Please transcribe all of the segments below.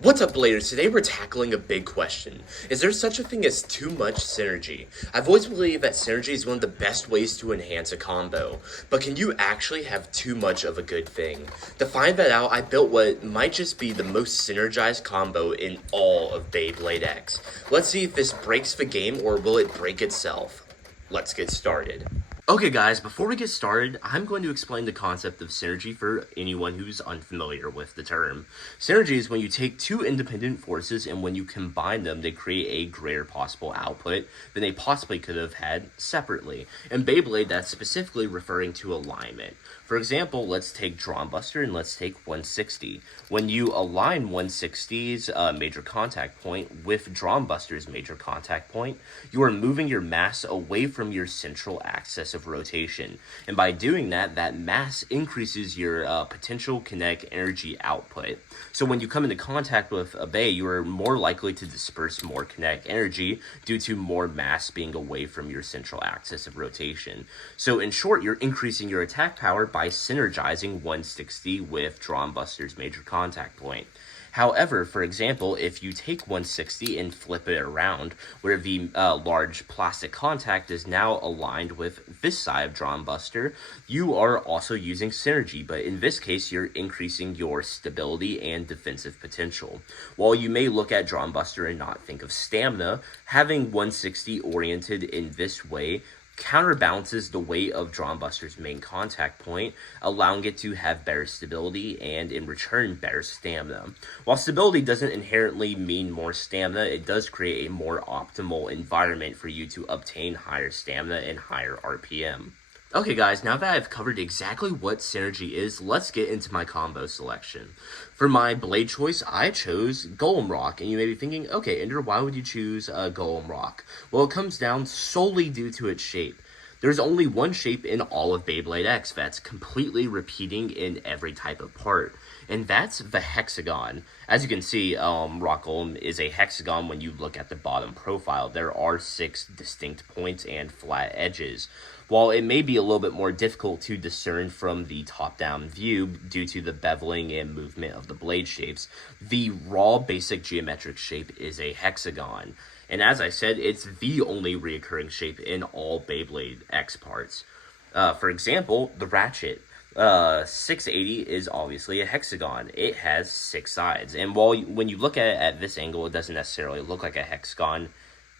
What's up, Bladers? Today we're tackling a big question. Is there such a thing as too much synergy? I've always believed that synergy is one of the best ways to enhance a combo, but can you actually have too much of a good thing? To find that out, I built what might just be the most synergized combo in all of Beyblade X. Let's see if this breaks the game or will it break itself. Let's get started. Okay guys, before we get started, I'm going to explain the concept of synergy for anyone who's unfamiliar with the term. Synergy is when you take two independent forces and when you combine them, they create a greater possible output than they possibly could have had separately. In Beyblade, that's specifically referring to alignment. For example, let's take Drawn Buster and let's take 160. When you align 160's major contact point with Drawn Buster's major contact point, you are moving your mass away from your central axis of rotation. And by doing that, that mass increases your potential kinetic energy output. So when you come into contact with a bay, you are more likely to disperse more kinetic energy due to more mass being away from your central axis of rotation. So in short, you're increasing your attack power by synergizing 160 with Drawn Buster's major contact point. However, for example, if you take 160 and flip it around, where the large plastic contact is now aligned with this side of Drawn Buster, you are also using synergy, but in this case, you're increasing your stability and defensive potential. While you may look at Drawn Buster and not think of stamina, having 160 oriented in this way counterbalances the weight of Drawn Buster's main contact point, allowing it to have better stability and in return better stamina. While stability doesn't inherently mean more stamina, it does create a more optimal environment for you to obtain higher stamina and higher RPM. Okay guys, now that I've covered exactly what synergy is, let's get into my combo selection. For my blade choice, I chose Golem Rock, and you may be thinking, okay, Ender, why would you choose Golem Rock? Well, it comes down solely due to its shape. There's only one shape in all of Beyblade X that's completely repeating in every type of part, and that's the hexagon. As you can see, Rock Golem is a hexagon when you look at the bottom profile. There are 6 distinct points and flat edges. While it may be a little bit more difficult to discern from the top-down view due to the beveling and movement of the blade shapes, the raw basic geometric shape is a hexagon. And as I said, it's the only reoccurring shape in all Beyblade X parts. For example, the ratchet. 680 is obviously a hexagon. It has 6 sides. And when you look at it at this angle, it doesn't necessarily look like a hexagon.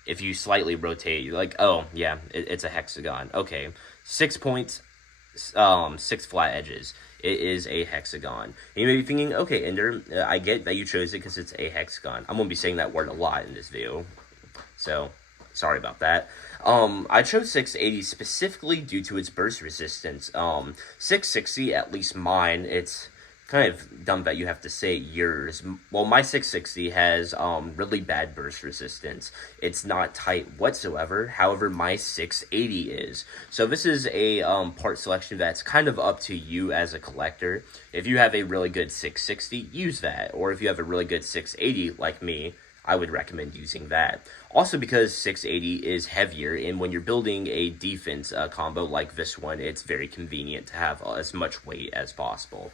If you slightly rotate, you're like, oh, yeah, it's a hexagon. Okay, 6 points, 6 flat edges. It is a hexagon. And you may be thinking, okay, Ender, I get that you chose it because it's a hexagon. I'm going to be saying that word a lot in this video, so sorry about that. I chose 680 specifically due to its burst resistance. 660, at least mine, it's kind of dumb that you have to say yours. Well, my 660 has really bad burst resistance. It's not tight whatsoever. However, my 680 is. So this is a part selection that's kind of up to you as a collector. If you have a really good 660, use that. Or if you have a really good 680 like me, I would recommend using that. Also because 680 is heavier, and when you're building a defense combo like this one, it's very convenient to have as much weight as possible.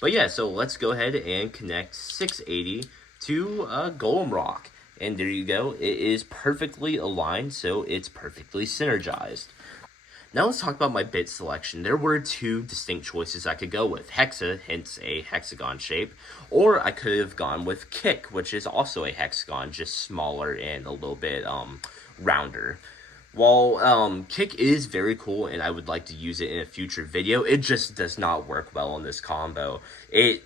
But yeah, so let's go ahead and connect 680 to Golem Rock. And there you go. It is perfectly aligned, so it's perfectly synergized. Now let's talk about my bit selection. There were 2 distinct choices I could go with. Hexa, hence a hexagon shape, or I could have gone with Kick, which is also a hexagon, just smaller and a little bit rounder. While Kick is very cool and I would like to use it in a future video, it just does not work well in this combo. It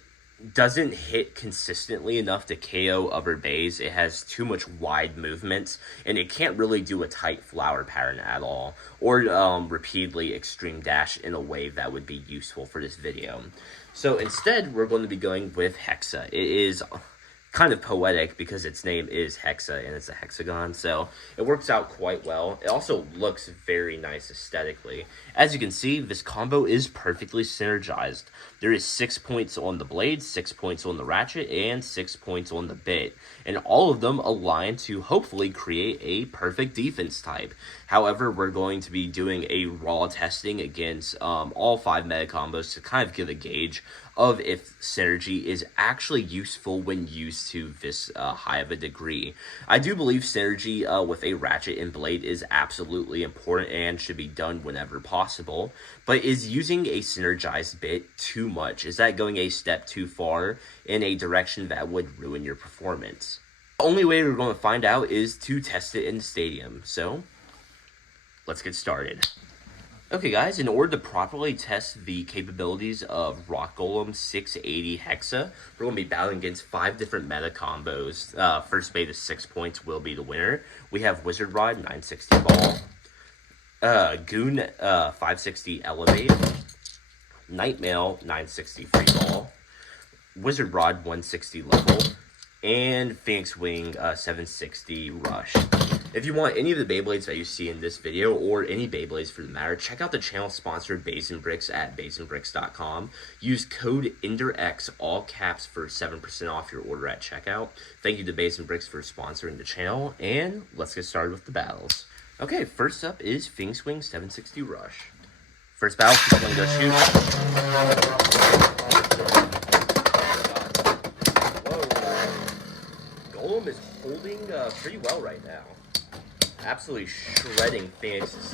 doesn't hit consistently enough to KO other bays. It has too much wide movements, and it can't really do a tight flower pattern at all, or repeatedly extreme dash in a way that would be useful for this video. So instead, we're going to be going with Hexa. It is kind of poetic because its name is Hexa and it's a hexagon, so it works out quite well. It also looks very nice aesthetically. As you can see, this combo is perfectly synergized. There is 6 points on the blade, 6 points on the ratchet, and 6 points on the bit, and all of them align to hopefully create a perfect defense type. However, we're going to be doing a raw testing against all 5 meta combos to kind of give a gauge of if synergy is actually useful when used to this high of a degree. I do believe synergy with a ratchet and blade is absolutely important and should be done whenever possible, but is using a synergized bit too much? Is that going a step too far in a direction that would ruin your performance? The only way we're going to find out is to test it in the stadium, so let's get started. Okay guys, in order to properly test the capabilities of Rock Golem 680 Hexa, we're going to be battling against 5 different meta combos. First bait of 6 points will be the winner. We have Wizard Rod 960 Ball, Goon 560 Elevate, Nightmail 960 Free Ball, Wizard Rod 160 Level, and Phoenix Wing 760 Rush. If you want any of the Beyblades that you see in this video, or any Beyblades for the matter, check out the channel sponsored Bricks at basinbricks.com. Use code EnderX, all caps, for 7% off your order at checkout. Thank you to Bricks for sponsoring the channel, and let's get started with the battles. Okay, first up is Phoenix Wing 760 Rush. First battle, keep going, go shoot. Golem is holding pretty well right now. Absolutely shredding Phoenix's.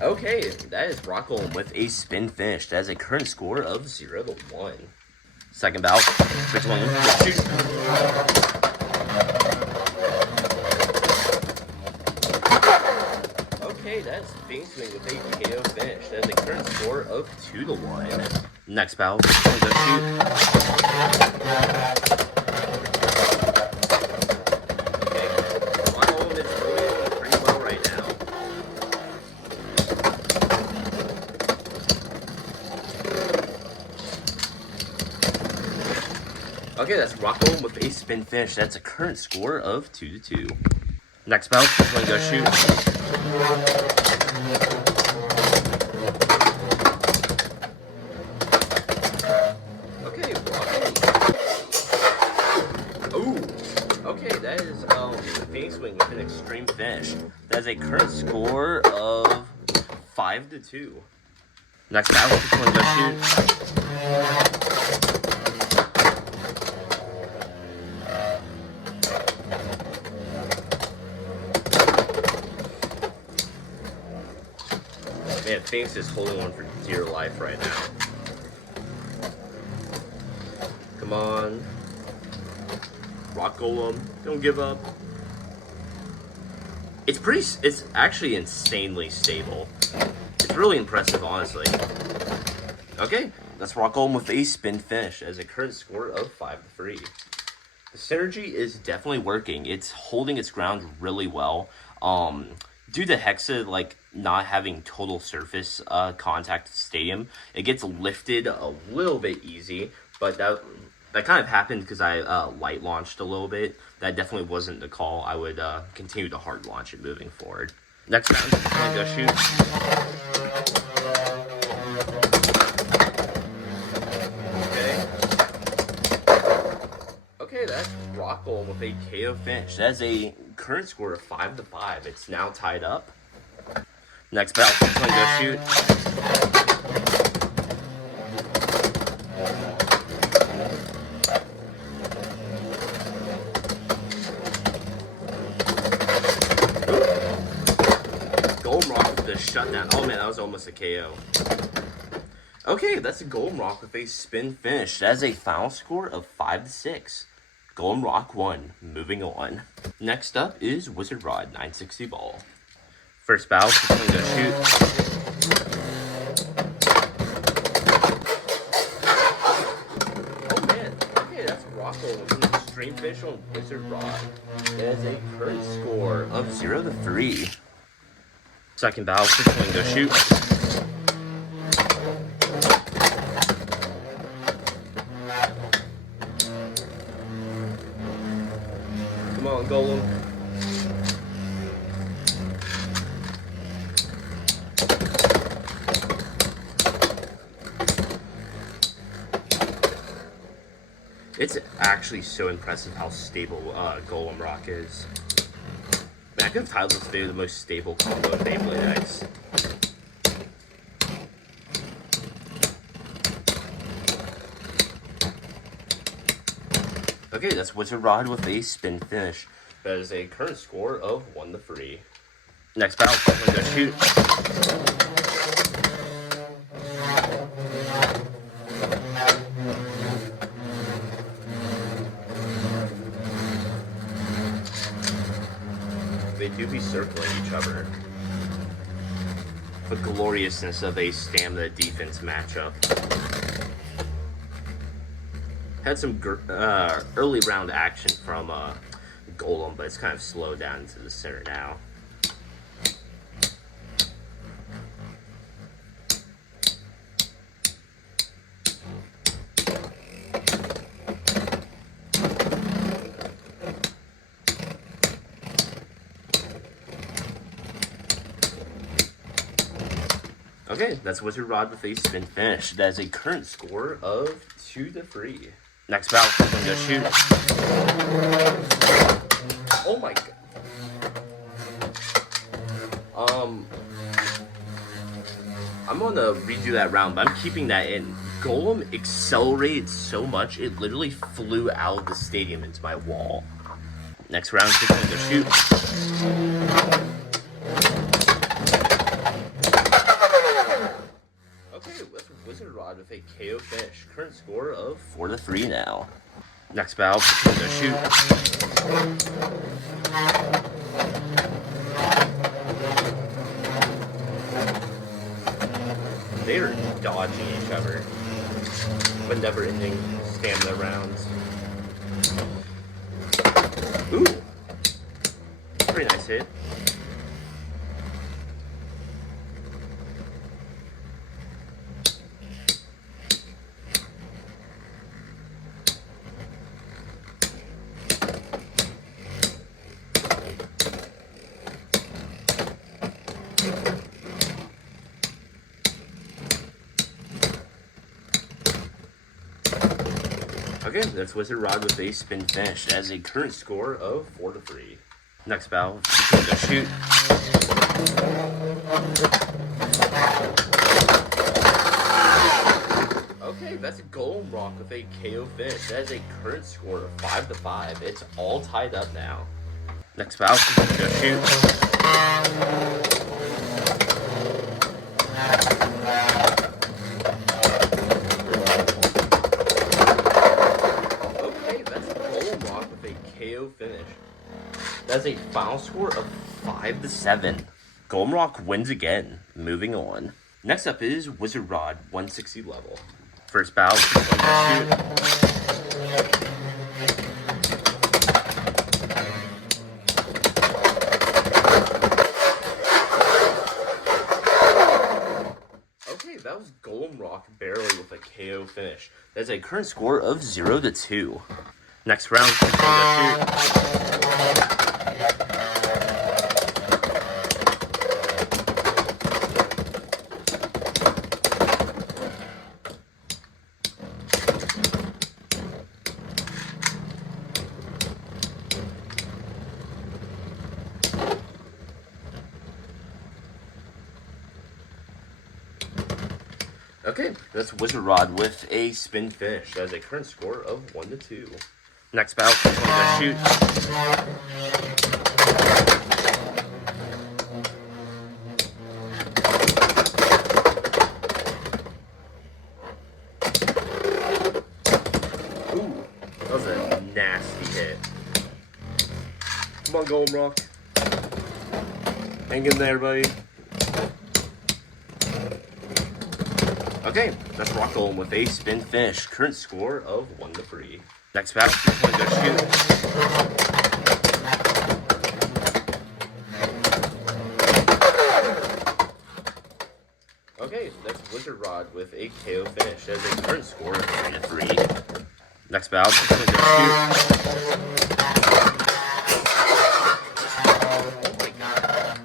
Okay, that is Rock Golem with a spin finish. That is a current score of 0-1. Second battle, switch one, shoot. Okay, that's Phoenix Wing with a KO finish. That is a current score of 2-1. Next battle, switch one, go shoot. Okay, that's Rock Golem with a spin finish. That's a current score of 2-2. Next battle, switch one, go shoot. Okay, Rock Golem. Ooh. Okay, that is Phoenix Wing with an extreme finish. That is a current score of 5-2. Next battle, switch one, go shoot. Man, Phoenix is holding on for dear life right now. Come on. Rock Golem, don't give up. It's actually insanely stable. It's really impressive, honestly. Okay, that's Rock Golem with a spin finish as a current score of 5-3. The synergy is definitely working. It's holding its ground really well. Due to Hexa, like, not having total surface contact at the stadium, it gets lifted a little bit easy, but that kind of happened because I light launched a little bit. That definitely wasn't the call. I would continue to hard launch it moving forward. Next round, I'm gonna go shoot. Okay, that's Rock Golem with a KO finish. That is a current score of 5-5. It's now tied up. Next battle, switch one, go shoot. Golem Rock with the shutdown. Oh man, that was almost a KO. Okay, that's a Golem Rock with a spin finish. That is a final score of 5-6. Golem Rock won. Moving on. Next up is Wizard Rod 960 Ball. First battle, switch one, go shoot. Oh man, okay, that's Rock Golem with an extreme finish on Wizard Rod. That is a current score of 0-3. Second battle, switch one, go shoot. Come on, Golem. It's actually so impressive how stable Golem Rock is. Man, I could have titled this video the most stable combo in Beyblade X. Okay, that's Wizard Rod with a spin finish. That is a current score of 1-3. Next battle, I'm gonna go shoot. They do be circling each other. The gloriousness of a stamina defense matchup. Had some early round action from Golem, but it's kind of slowed down into the center now. Okay, that's Wizard Rod with a spin finish. That is a current score of 2-3. Next battle, I'm gonna shoot. Oh my god. I'm gonna redo that round, but I'm keeping that in. Golem accelerated so much, it literally flew out of the stadium into my wall. Next round, I'm gonna shoot. That's Wizard Rod with a KO finish. Current score of 4-3 now. Next battle, I'm gonna shoot. They're dodging each other, but never-ending stamina rounds. Ooh, pretty nice hit. Okay, that's Wizard Rod with a spin finish. That is a current score of 4-3. Next battle, I'm gonna shoot. Okay, that's a Golem Rock with a KO finish. That is a current score of 5-5. It's all tied up now. Next battle, I'm gonna shoot. KO finish. That's a final score of 5-7. Golem Rock wins again. Moving on. Next up is Wizard Rod, 160 level. First battle, shoot. Okay, that was Golem Rock barely with a KO finish. That's a current score of 0-2. Next round, I'm gonna shoot. Okay, that's Wizard Rod with a spin finish. That is a current score of 1-2. Next battle, I'm gonna shoot. Ooh, that was a nasty hit. Come on, Golem Rock. Hang in there, buddy. Okay, that's Rock Golem with a spin finish. Current score of 1-3. Next battle, I'm gonna go shoot. Okay, that's Wizard Rod with a KO finish. That is a current score of 3-3. Next battle, I'm gonna go shoot. Oh my god.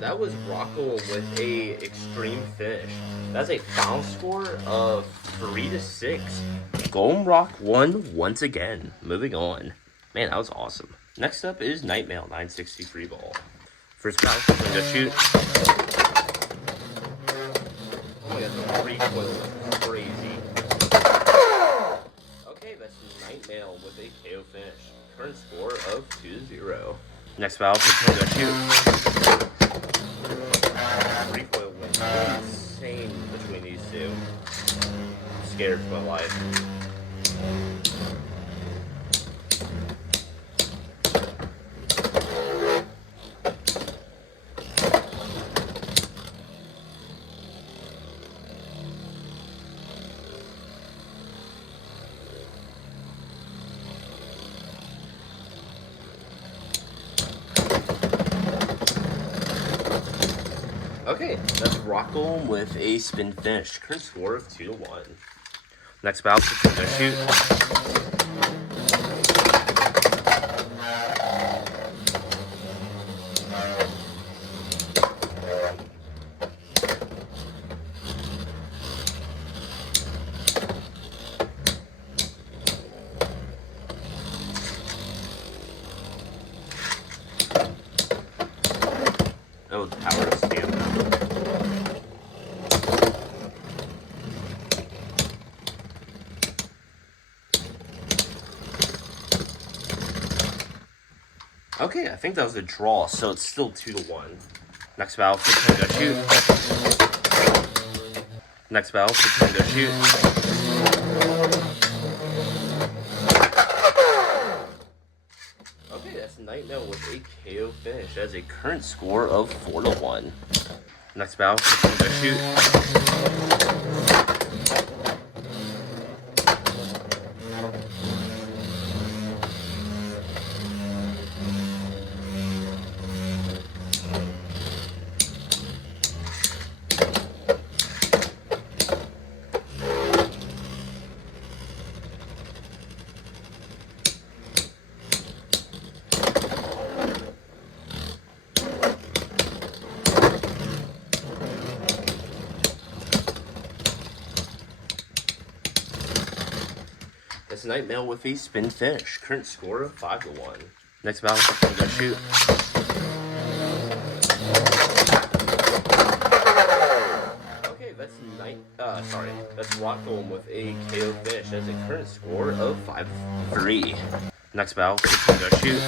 That was Rock Golem with a extreme finish. That's a final score of 3-6. Golem Rock won once again. Moving on. Man, that was awesome. Next up is Nightmail 960 free ball. First battle, I'm gonna go shoot. Oh my god, the recoil is crazy. Okay, that's Night Mail with a KO finish. Current score of 2-0. Next battle for Tango Shoot. Recoil wins. Insane between these two. I'm scared for my life. Okay, that's Rock Golem with a spin finish. Current score of 2-1. Next battle for Tango Shoot. Oh, the power of stamina. Okay, I think that was a draw, so it's still 2-1. Next battle for Tango Shoot. Next battle for Tango Shoot. Okay, that's Night Mail with a KO finish. That is a current score of 4-1. Next battle for Tango Shoot. That's Night Mail with a spin finish. Current score of 5-1. Next battle for Tango Shoot. Okay, that's that's Rock Golem with a KO finish. That's a current score of 5-3. Next battle for Tango Shoot.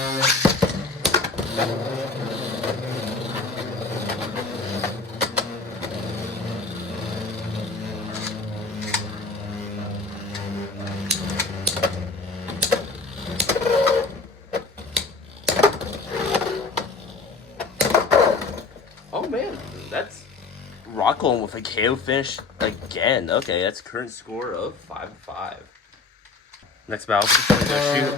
Oh man, that's Rock Golem with a KO finish again. Okay, that's current score of 5-5. Next battle for Tango Shoot.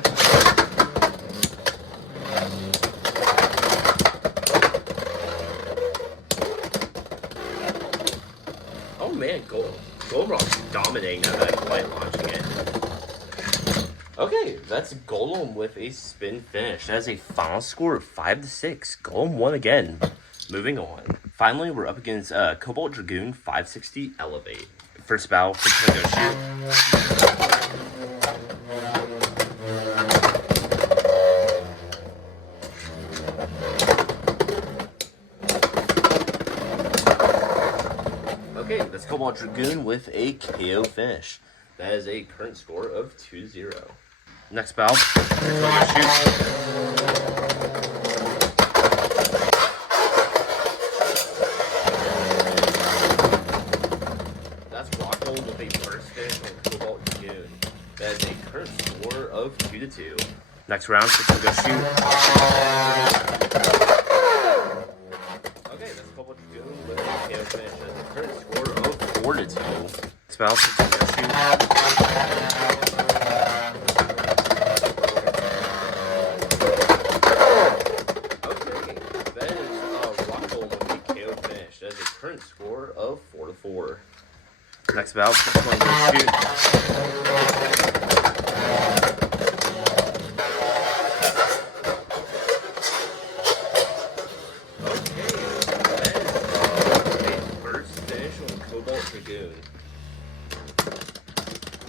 Oh man, Golem Rock's dominating now that I'm light launching it. Okay, that's Golem with a spin finish. That is a final score of 5-6. Golem won again. Moving on. Finally, we're up against Cobalt Dragoon 560 Elevate. First battle for Tango Shoot. Okay, that's Cobalt Dragoon with a KO finish. That is a current score of 2-0. Next battle for Tango Shoot. With a first finish on Cobalt Dragoon. That is a current score of 2-2. Next round for Tango Shoot. Okay, that's Cobalt Dragoon with a KO finish. That is a current score of 4-2. Next battle for Tango Shoot. Okay, that is Rock Golem with a KO finish. That is a current score of 4-4. Next battle for Tango Shoot. Okay, that is a first finish on Cobalt Dragoon.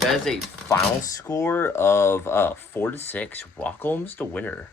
That is a final score of 4-6. Rock Golem's the winner.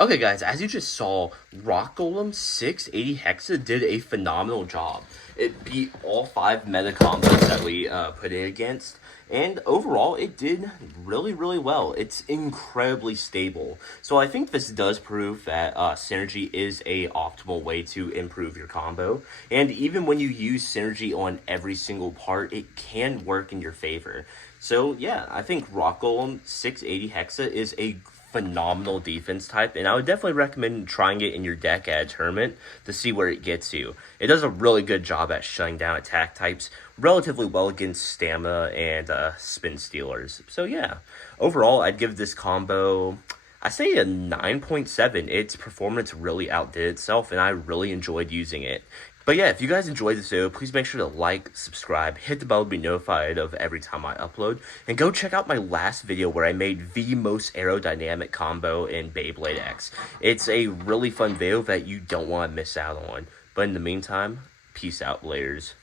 Okay guys, as you just saw, Rock Golem 680 Hexa did a phenomenal job. It beat all 5 meta combos that we put it against, and overall it did really well. It's incredibly stable. So I think this does prove that synergy is a optimal way to improve your combo, and even when you use synergy on every single part, it can work in your favor. So yeah, I think Rock Golem 680 Hexa is a phenomenal defense type, and I would definitely recommend trying it in your deck at a tournament to see where it gets you. It does a really good job at shutting down attack types relatively well against stamina and spin stealers. So yeah, overall I'd give this combo, I say, a 9.7. Its performance really outdid itself, and I really enjoyed using it. But yeah, if you guys enjoyed this video, please make sure to like, subscribe, hit the bell to be notified of every time I upload, and go check out my last video where I made the most aerodynamic combo in Beyblade X. It's a really fun video that you don't want to miss out on. But in the meantime, peace out, Layers.